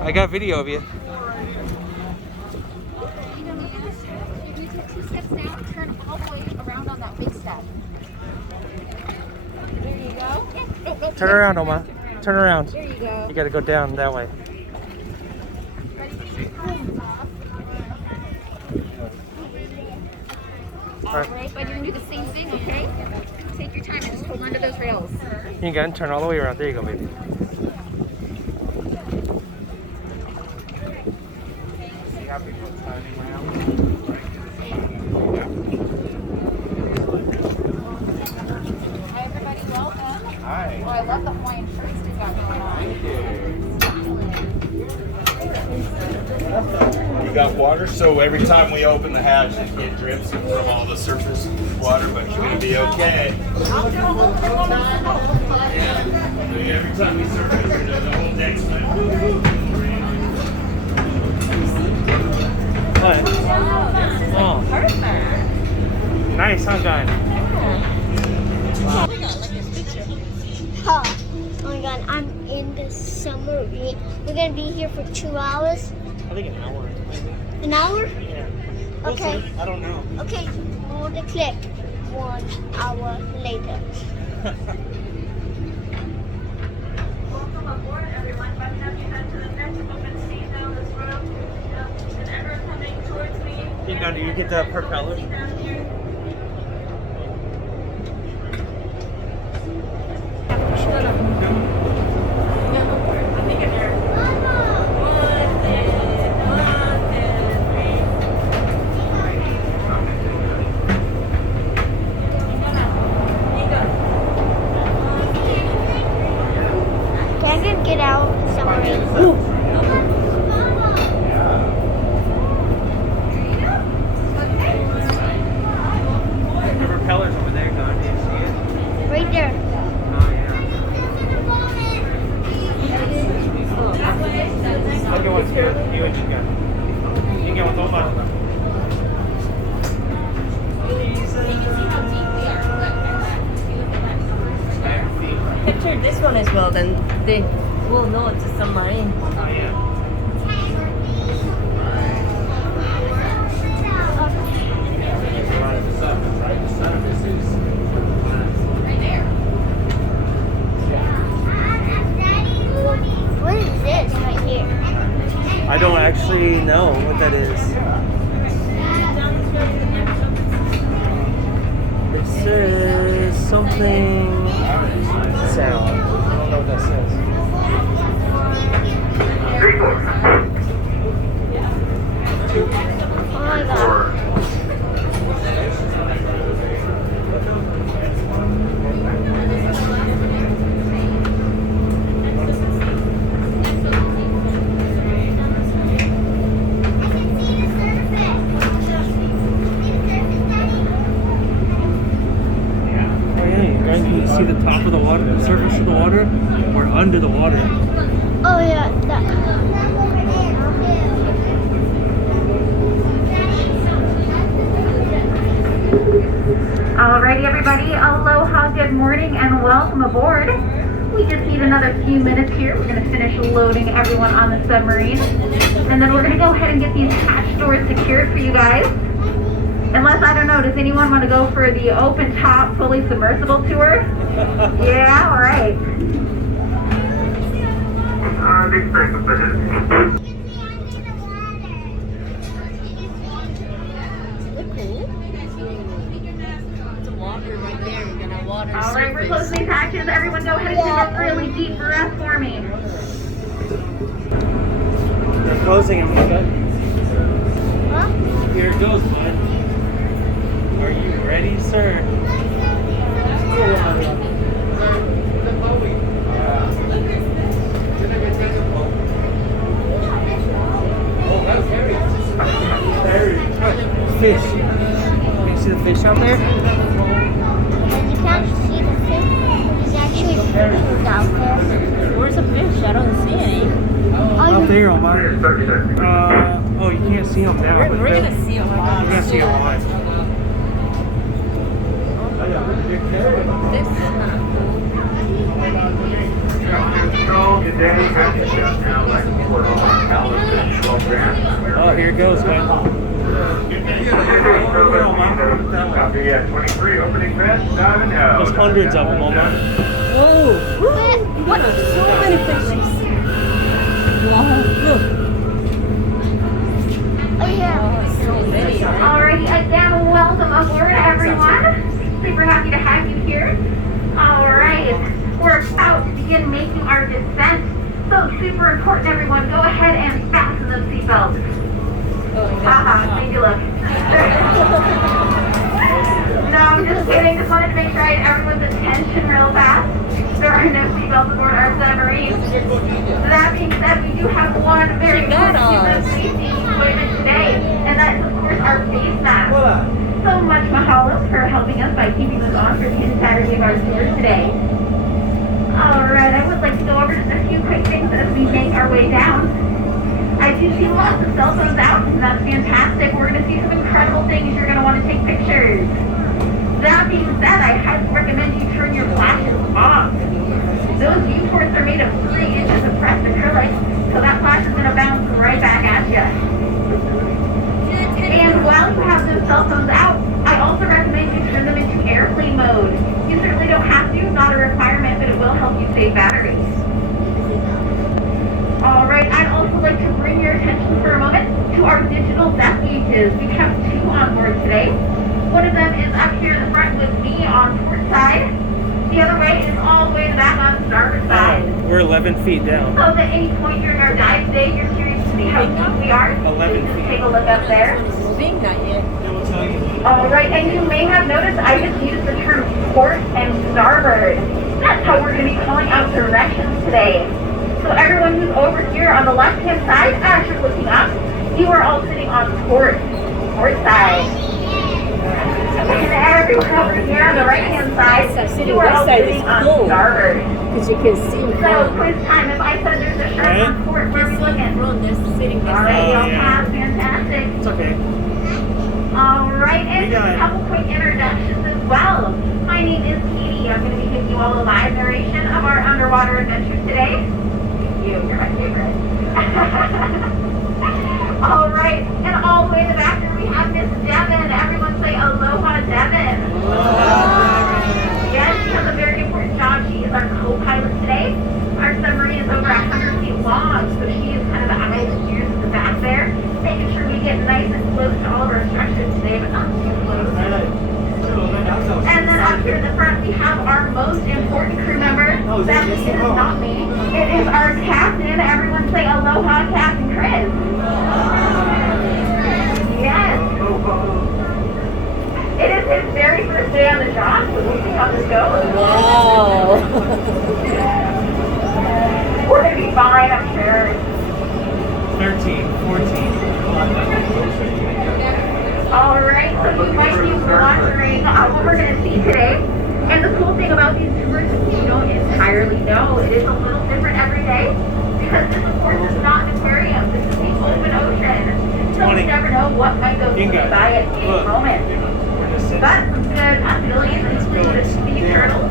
I got video of you. If you take 2 steps down, turn all the way around on that big step. There you go. Turn around, Oma. Turn around. There you go. You gotta go down that way. Alright, but you're gonna do the same thing, okay? Take your time and just hold on to those rails. You can turn all the way around. There you go, baby. Hi everybody, welcome. Hi. Oh, I love the Hawaiian shirts we got going on. You got water, so every time we open the hatch, it drips from all the surface water, but you're gonna be okay. Every time we surface, the whole deck's like, What? Oh, Perfect. nice, huh, guy? Oh my god, I'm in the submarine. We're gonna be here for 2 hours. I think an hour. An hour? Yeah. We'll Okay. see. I don't know. Okay, hold the click. 1 hour later. Welcome aboard, everyone. By the time you head to the next open seat down this road, and ever coming towards me. You know, do you get the propeller? Down here. Can I get out submarine? The propeller's over there, Don. Do you see it? Right there. Oh, yeah. I'll get one here. You and Chica. You can get one, Oma. Picture this one as well, then they will know it's a submarine. Oh, yeah. What is this right here? I don't actually know what that is. It says something sound. I don't know what that says. Oh my god. Oh yeah, you guys can see the top of the water, the surface of the water, or under the water. Oh yeah, that. Alrighty, everybody. Aloha, good morning, and welcome aboard. We just need another few minutes here. We're going to finish loading everyone on the submarine. And then we're going to go ahead and get these hatch doors secured for you guys. Unless, I don't know, does anyone want to go for the open top, fully submersible tour? Yeah, alright. Big breakfast. Look cool. It's a water right there. We're gonna water Alright, we're surface. closing these hatches. Everyone go ahead and take a really deep breath for me. They're closing them, okay? Huh? Here it goes, bud. Are you ready, sir? Fish. Can you see the fish out there? And you can't see the fish. There's actually fish out there. Where's the fish? I don't see any. Out there, Omar. Oh, you can't see them now. but We're they're- gonna see them. You're gonna see them live. This is kind of cool. Control, good day. Traffic shut now, like 4 hours. Oh, here it goes, guys. Copy at 23, opening fence, diving out. There's hundreds of them, Omar. Oh, what? So many fishes. Wow, look. Oh yeah. So many. Alrighty, again, welcome aboard, everyone. Super happy to have you here. Alright, we're about to begin making our descent. So super important, everyone. Go ahead and fasten those seatbelts. Haha, thank you, look. No, I'm just kidding. Just wanted to make sure I had everyone's attention real fast. There are no seatbelts aboard our submarine. That being said, we do have one very important piece of safety equipment today, and that is, of course, our face mask. So much mahalo for helping us by keeping those on for the entirety of our tour today. Alright, I would like to go over just a few quick things as we make our way down. I do see lots of cell phones out, and that's fantastic. We're going to see some incredible things. You're going to want to take pictures. That being said, I highly recommend you turn your flashes off. Those viewports are made of 3 inches of pressed acrylic, so that flash is going to bounce right back at you. And while you have those cell phones out, I also recommend you turn them into airplane mode. You certainly don't have to, not a requirement, but it will help you save batteries. Alright, I'd also like to bring your attention for a moment to our digital depth gauges. We have 2 on board today. One of them is up here in the front with me on port side. The other way is all the way in the back on the starboard side. We're 11 feet down. So if at any point during our dive today you're curious to see how deep we are, 11 just feet. take a look up there. Moving, not yet. Alright, and you may have noticed I just used the term port and starboard. That's how we're going to be calling out directions today. So everyone who's over here on the left-hand side, as you're looking up, you are all sitting on port side. And everyone over here on the right-hand side, you are all sitting on starboard. Because you can see So quiz time, if I said there's a shark on port, where are we looking? They're sitting next Alright, Oh, y'all yeah. pass, fantastic. It's okay. Alright, and We got just a it. couple quick introductions as well. My name is Katie. I'm going to be giving you all a live narration of our underwater adventures today. You're my favorite. Alright, and all the way in the back there we have Miss Devin. Everyone say aloha, Devin. Yes, she has a very important job. She is our co-pilot today. Our submarine is over 100 feet long, so she is kind of the eyes and ears at the back there, making sure we get nice and close to all of our structures today, but not too close. And then up here in the front, we have our most important crew member. That is not me. It is our captain. Everyone say aloha, Captain Chris. Yes. It is his very first day on the job, so we'll see how this goes. Wow. We're going to be fine, I'm sure. 13, 14. Alright, so you might be wondering what we're going to see today. And the cool thing about these tours is you don't entirely know. It is a little different every day. Because this, of course, is not an aquarium. This is the open ocean. So you never know what might go by at any moment. But some good possibilities include sea turtles,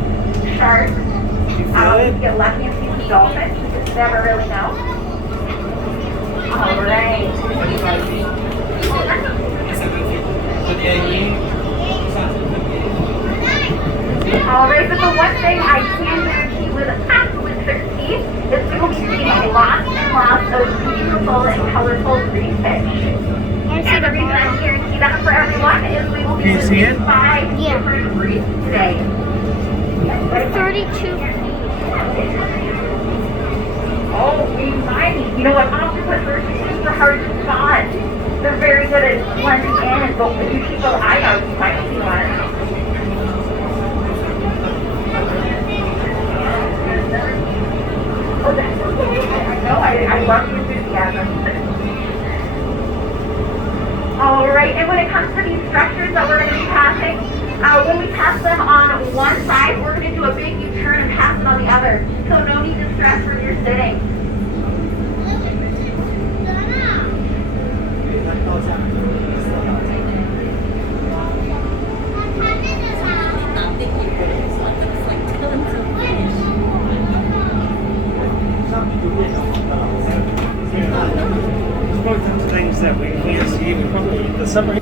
sharks. You get lucky and see some dolphins. You just never really know. Alright. Alright, but the one thing I can guarantee with absolute certainty is we will be seeing lots and lots of beautiful and colorful reef fish. And the reason I guarantee that for everyone is we will be Can you see visiting it? 5 different reefs today. 32 feet. Oh, mighty. You know what? Octopus are super hard to spot. They're very good at blending in, but if you keep an eye out, you might see one. Oh, that's okay. I know. I love the enthusiasm. Alright, and when it comes to these structures that we're going to be passing, when we pass them on one side, we're going to do a big U-turn and pass it on the other. So no need to stress where you're sitting. There's probably some things that we can't see. We probably the submarine.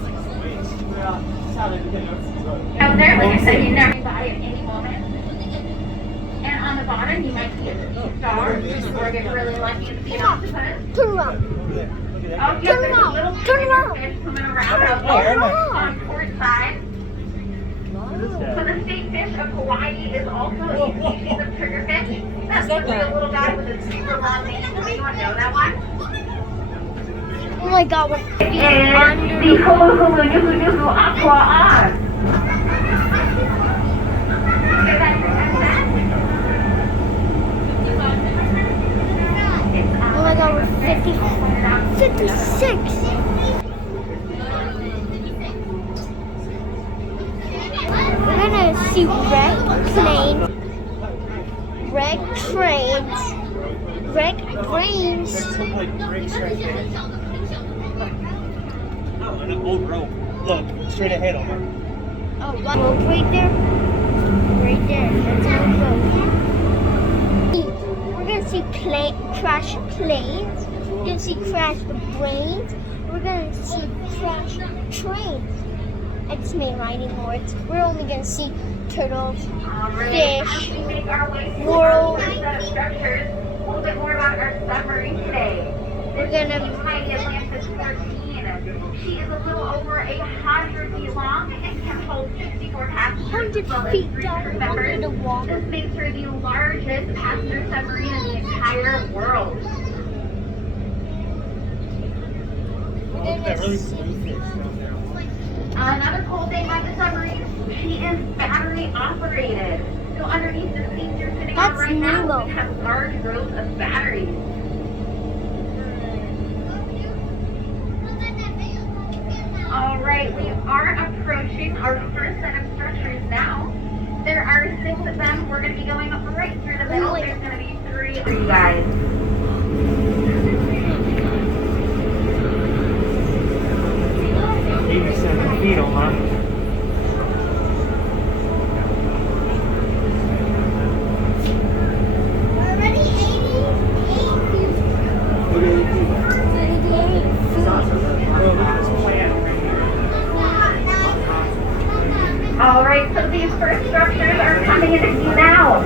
Out there, like I said, you never buy at any moment. And on the bottom, you might see a star, or get really lucky and see an octopus. Turn around. Oh, yeah, Turn there's a around. little Turn around. fish swimming around out Oh, there yeah. on port side. So the state fish of Hawaii is also a species of triggerfish. That's that literally a little guy with a super long name. Does anyone know that one? Oh my god, we're Is the Huluhulunuhunuhu Aqua Oz. Say that for 10 cents. oh my god, we're 56. We're gonna see wrecked planes, wrecked trains, wrecked brains. Some like bricks right there. Oh, and an old rope. Look, straight ahead, Omar. Oh, wow. Right there. Right there. That's how it goes. We're gonna see crash planes. We're gonna see crash brains. We're gonna see crash trains. I just made writing words. We're only gonna see turtles, fish, We make our way through world. our set of structures. A little bit more about our submarine today. We're This gonna- is Mighty Atlantis 14. She is a little over 100 feet long and can hold 64 passengers. 100 as well as feet 3 down crew under members. the water. This makes her the largest passenger submarine in the entire world. Oh, look at that really blue fish down there. Another cool thing about the submarine, she is battery operated. So underneath the seat you're sitting on That's right now, Nemo. we have large rows of batteries. All right, we are approaching our first set of structures now. There are 6 of them. We're going to be going up right through the middle. There's going to be 3 for you guys. 87 feet, Omar. Already 88 feet. Look at it. 88 feet. Bro, look at this plant right here. All right, so these first structures are coming into view now.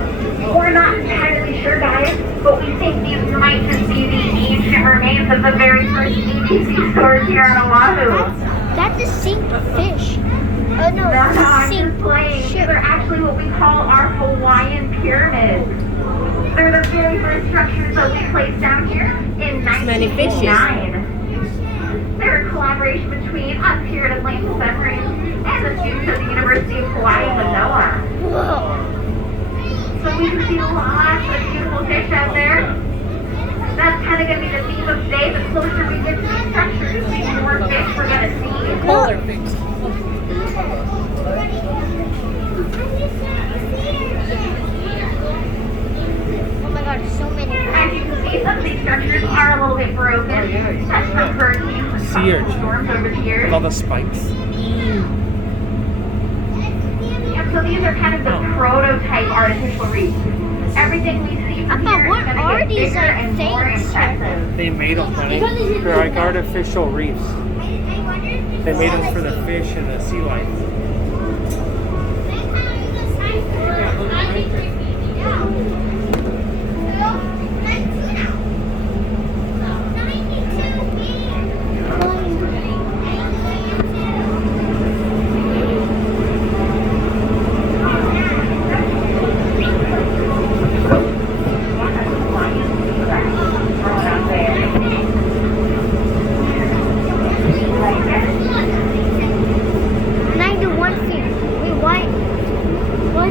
We're not entirely sure, guys, but we think these might just be the ancient remains of the very first ATC stores here on Oahu. That's a sink fish. Oh no, No, it's a I'm sink just playing. These ship. are actually what we call our Hawaiian pyramids. They're the very first structures that we placed down here in many fishes. 1989. They're a collaboration between us here at Atlantis Submarine and the students at the University of Hawaii, Manoa. Whoa. So we can see lots of beautiful fish out there. That's kind of going to be the theme of today. The closer we get to these structures, the more fish we're going to see. Polar fish. Oh my god, so many. As you can see, some of these structures are a little bit broken. That's from hurricanes and Sea urchin. storms over the years. With all the spikes. And so these are kind of the prototype artificial reefs. Everything we see from Papa, here what is going to are get these, bigger like, and more things? impressive. They made them, honey. They're like artificial reefs. They made them for the fish and the sea life.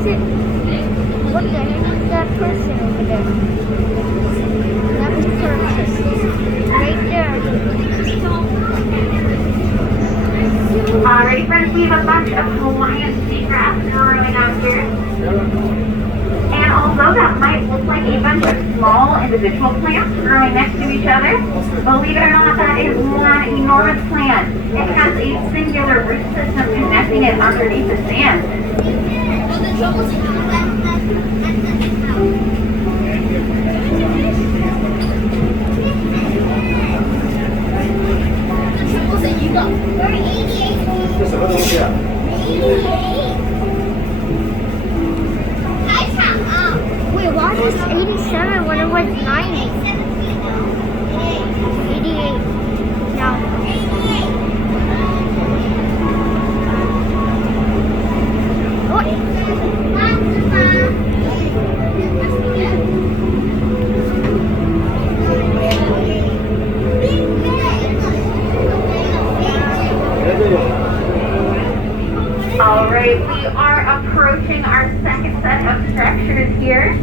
What the heck is that person over there? That was person. Right there. Alrighty, friends, we have a bunch of Hawaiian seagrass growing out here. And although that might look like a bunch of small individual plants growing next to each other, believe it or not, that is one enormous plant. It has a singular root system connecting it underneath the sand. We're 88. 这什么东西啊？ Wait, why was 87 when it was 90? 88. Now. Alright, we are approaching our second set of structures here.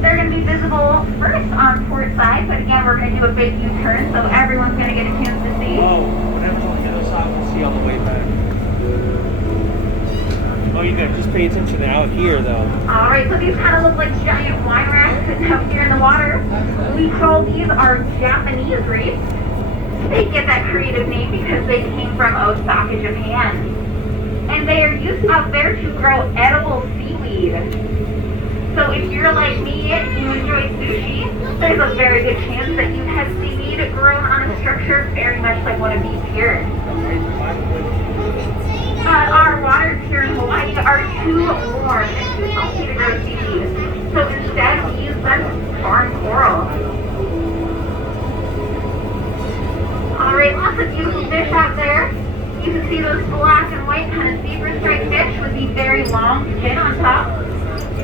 They're going to be visible first on port side, but again, we're going to do a big U-turn, so everyone's going to get a chance to see. Oh, whenever on the other side, we'll see on the way back. Oh, you gotta just pay attention out here, though. Alright, so these kind of look like giant wine rafts sitting up here in the water. We call these our Japanese reefs. They get that creative name because they came from Osaka, Japan. And they are used out there to grow edible seaweed. So if you're like me and you enjoy sushi, there's a very good chance that you have seaweed grown on a structure very much like one of these here. Our waters here in Hawaii are too warm and too salty to grow seaweed. So instead we use them farm coral. Alright, lots of beautiful fish out there. You can see those black and white kind of zebra striped fish with the very long fin on top.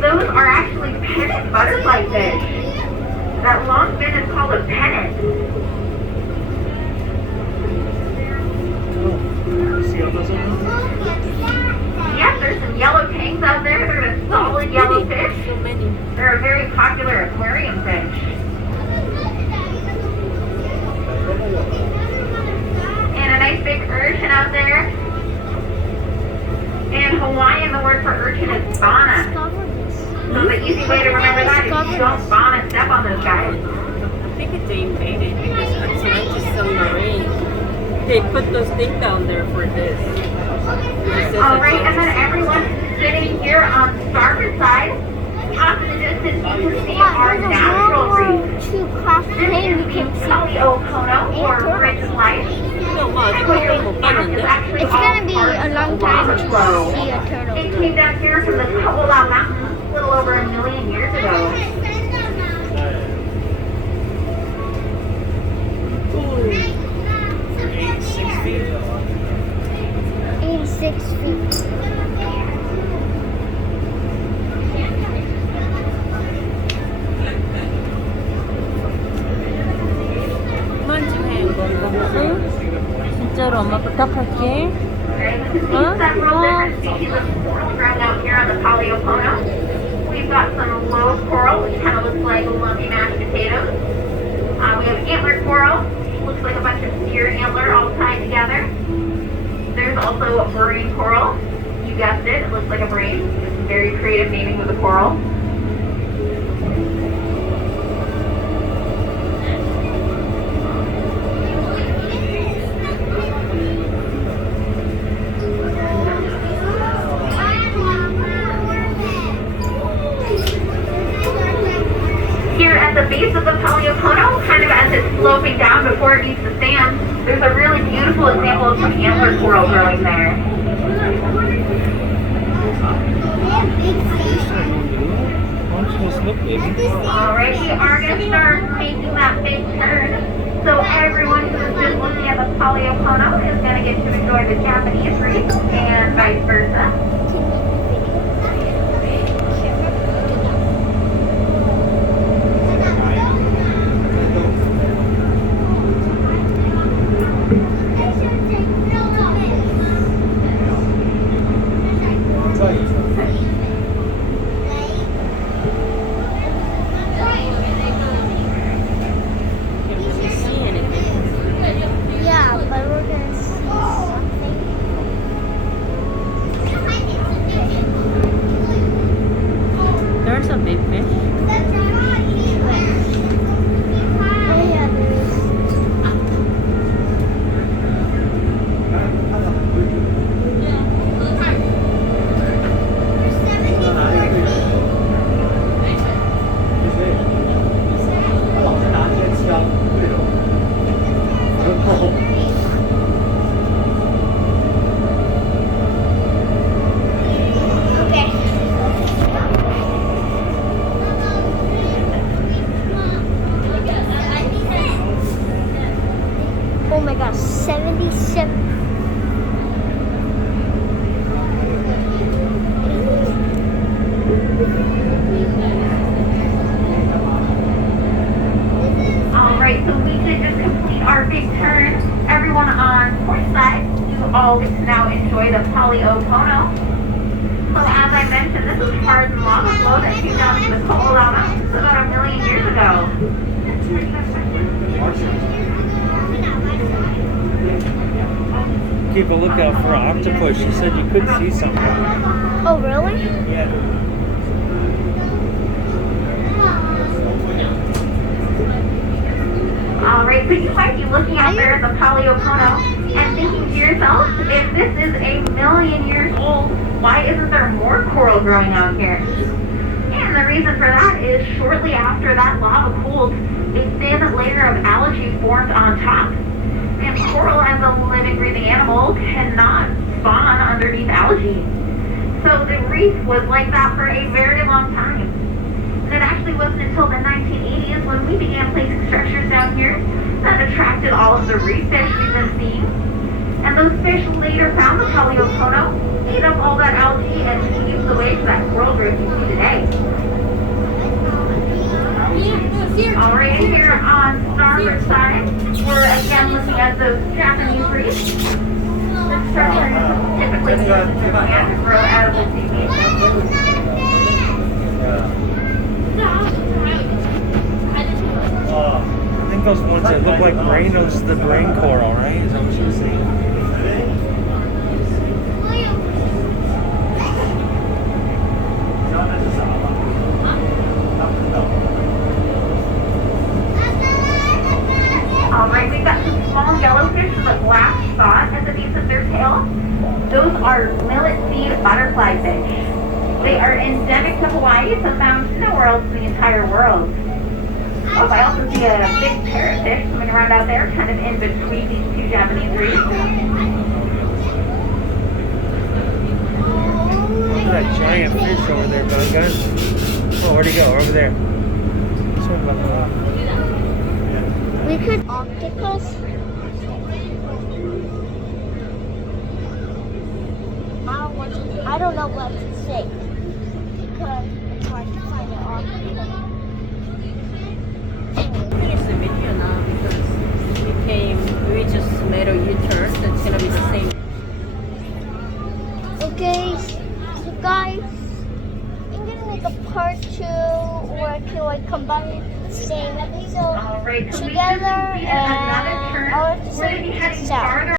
Those are actually pennant butterfly fish. That long fin is called a pennant. See all those over? Yes, there's some yellow tangs out there. They're a solid yellow fish. So many. They're a very popular aquarium fish. And a nice big urchin out there. In Hawaiian, the word for urchin is bana. So the easy way to remember that is don't bana step on those guys. I think it's invaded because Atlantis submarine. They put those things down there for this. Alright, and then everyone sitting here on starboard side, off in the distance, you can see our natural reef. To craft This plane, is you the can see. Paleo-Pono, or Bridge of Life. No, wow, And what you're looking at is actually It's all gonna be part a long of time lava to flow. see a turtle. It came down here from the Kaholau Mountains a little over 1 million years ago. 86 feet. 86 feet. 만지면 이거 먹었어? 진짜로 엄마 부탁할게. Right? You can see several different species of coral grown out here on the Paleo-Pono. We've got some low coral, which kind of looks like lumpy mashed potatoes. We have antler coral, looks like a bunch of deer antler all tied together. There's also a brain coral. You guessed it, it looks like a brain. It's very creative naming with the coral. Here at the base of the Paleo-Pono, kind of as it's sloping down before it meets the sand, there's a really beautiful example of some antler coral growing there. Alright, we are going to start making that big turn. So everyone who is just looking at the Paleo-Pono is going to get to enjoy the Japanese reef and vice versa. Can't really see anything. Yeah, but we're gonna see something. There's a big fish. Oh yeah, there is. Oh my gosh, 77. Alright, so we did just complete our big turn. Everyone on port side, you all get to now enjoy the Poliopono. So as I mentioned, this is hardened lava flow that came down from the Ko'olau Mountains about 1 million years ago. Keep a lookout for an octopus. She said you could see something. Oh, really? Yeah. Alright, so you might be looking out there at the Poliopono and thinking to yourself, if this is 1 million years old, why isn't there more coral growing out here? And the reason for that is shortly after that lava cooled, a thin layer of algae formed on top. And coral, as a living, breathing animal, cannot spawn underneath algae. So the reef was like that for a very long time. And it actually wasn't until the 1980s when we began placing structures down here that attracted all of the reef fish we've been seeing. And those fish later found the Poliopono, ate up all that algae, and paved the way for that coral growth you see today. Alright, here on starboard side, we're again looking at those Japanese reefs. The structure is typically used in Japan to grow edible seaweed. I think those ones that look like brain, those the brain coral, right? Is that what you were saying? Alright, we've got some small yellowfish with a black spot at the base of their tail. Those are millet seed butterfly fish. They are endemic to Hawaii, so found nowhere else in the entire world. Oh, I also see a big parrotfish swimming around out there, kind of in between these two Japanese reefs. Look at that giant fish over there, Gun. Oh, where'd he go? Over there. Sorry about that. We could octopus. I don't know what to say because it's hard to find an octopus. Finish the video now because we just made a U-turn, so it's gonna be the same. Okay, so guys, I'm gonna make a part 2 where can I combine the same episode Alright, so we just together completed another and turn. I want to We're going to say be heading peace out. farther